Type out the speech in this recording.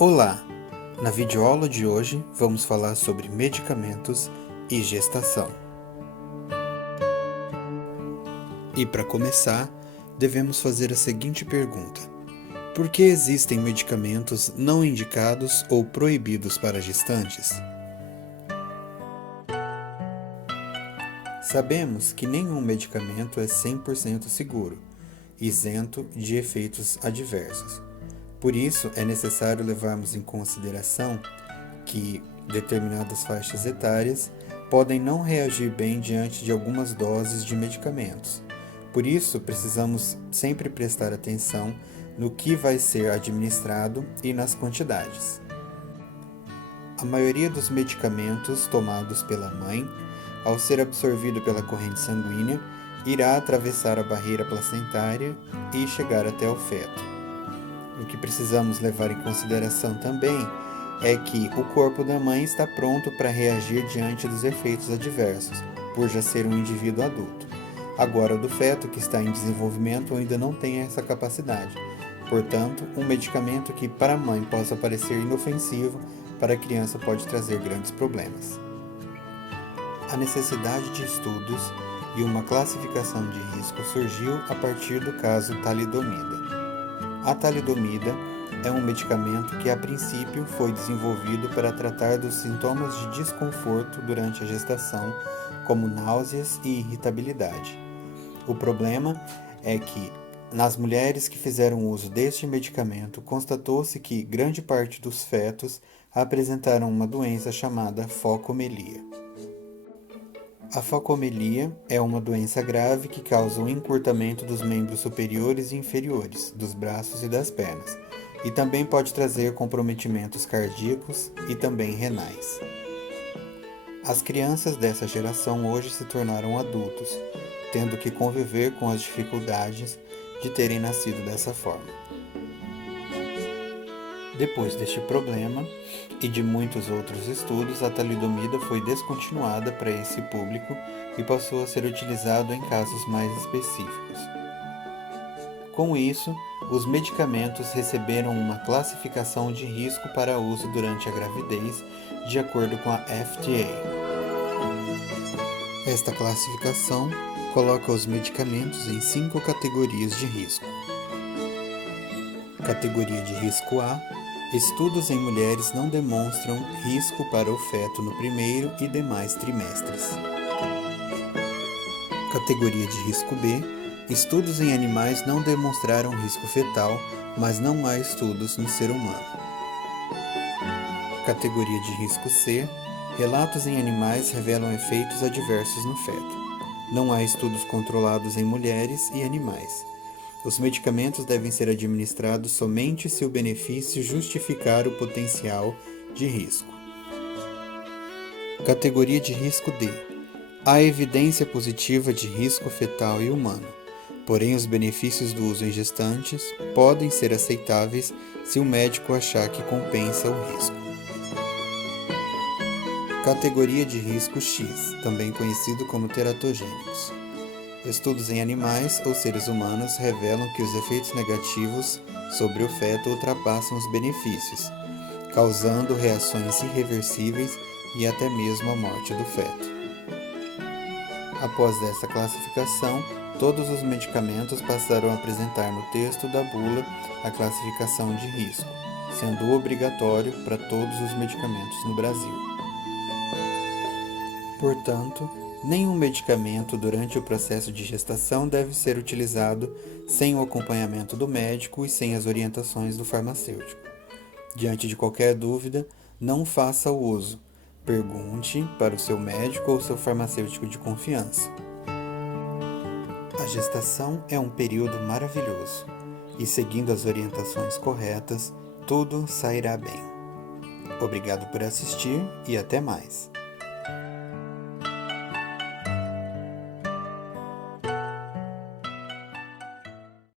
Olá! Na videoaula de hoje vamos falar sobre medicamentos e gestação. E para começar, devemos fazer a seguinte pergunta: por que existem medicamentos não indicados ou proibidos para gestantes? Sabemos que nenhum medicamento é 100% seguro, isento de efeitos adversos. Por isso, é necessário levarmos em consideração que determinadas faixas etárias podem não reagir bem diante de algumas doses de medicamentos. Por isso, precisamos sempre prestar atenção no que vai ser administrado e nas quantidades. A maioria dos medicamentos tomados pela mãe, ao ser absorvido pela corrente sanguínea, irá atravessar a barreira placentária e chegar até o feto. O que precisamos levar em consideração também é que o corpo da mãe está pronto para reagir diante dos efeitos adversos, por já ser um indivíduo adulto. Agora, o do feto, que está em desenvolvimento, ainda não tem essa capacidade. Portanto, um medicamento que para a mãe possa parecer inofensivo, para a criança pode trazer grandes problemas. A necessidade de estudos e uma classificação de risco surgiu a partir do caso talidomida. A talidomida é um medicamento que, a princípio, foi desenvolvido para tratar dos sintomas de desconforto durante a gestação, como náuseas e irritabilidade. O problema é que, nas mulheres que fizeram uso deste medicamento, constatou-se que grande parte dos fetos apresentaram uma doença chamada focomelia. A focomelia é uma doença grave que causa um encurtamento dos membros superiores e inferiores, dos braços e das pernas, e também pode trazer comprometimentos cardíacos e também renais. As crianças dessa geração hoje se tornaram adultos, tendo que conviver com as dificuldades de terem nascido dessa forma. Depois deste problema e de muitos outros estudos, a talidomida foi descontinuada para esse público e passou a ser utilizado em casos mais específicos. Com isso, os medicamentos receberam uma classificação de risco para uso durante a gravidez, de acordo com a FDA. Esta classificação coloca os medicamentos em 5 categorias de risco. Categoria de risco A: estudos em mulheres não demonstram risco para o feto no primeiro e demais trimestres. Categoria de risco B: estudos em animais não demonstraram risco fetal, mas não há estudos no ser humano. Categoria de risco C: relatos em animais revelam efeitos adversos no feto. Não há estudos controlados em mulheres e animais. Os medicamentos devem ser administrados somente se o benefício justificar o potencial de risco. Categoria de risco D: há evidência positiva de risco fetal e humano, porém os benefícios do uso em gestantes podem ser aceitáveis se o médico achar que compensa o risco. Categoria de risco X, também conhecido como teratogênicos. Estudos em animais ou seres humanos revelam que os efeitos negativos sobre o feto ultrapassam os benefícios, causando reações irreversíveis e até mesmo a morte do feto. Após essa classificação, todos os medicamentos passaram a apresentar no texto da bula a classificação de risco, sendo obrigatório para todos os medicamentos no Brasil. Portanto, nenhum medicamento durante o processo de gestação deve ser utilizado sem o acompanhamento do médico e sem as orientações do farmacêutico. Diante de qualquer dúvida, não faça o uso. Pergunte para o seu médico ou seu farmacêutico de confiança. A gestação é um período maravilhoso e, seguindo as orientações corretas, tudo sairá bem. Obrigado por assistir e até mais.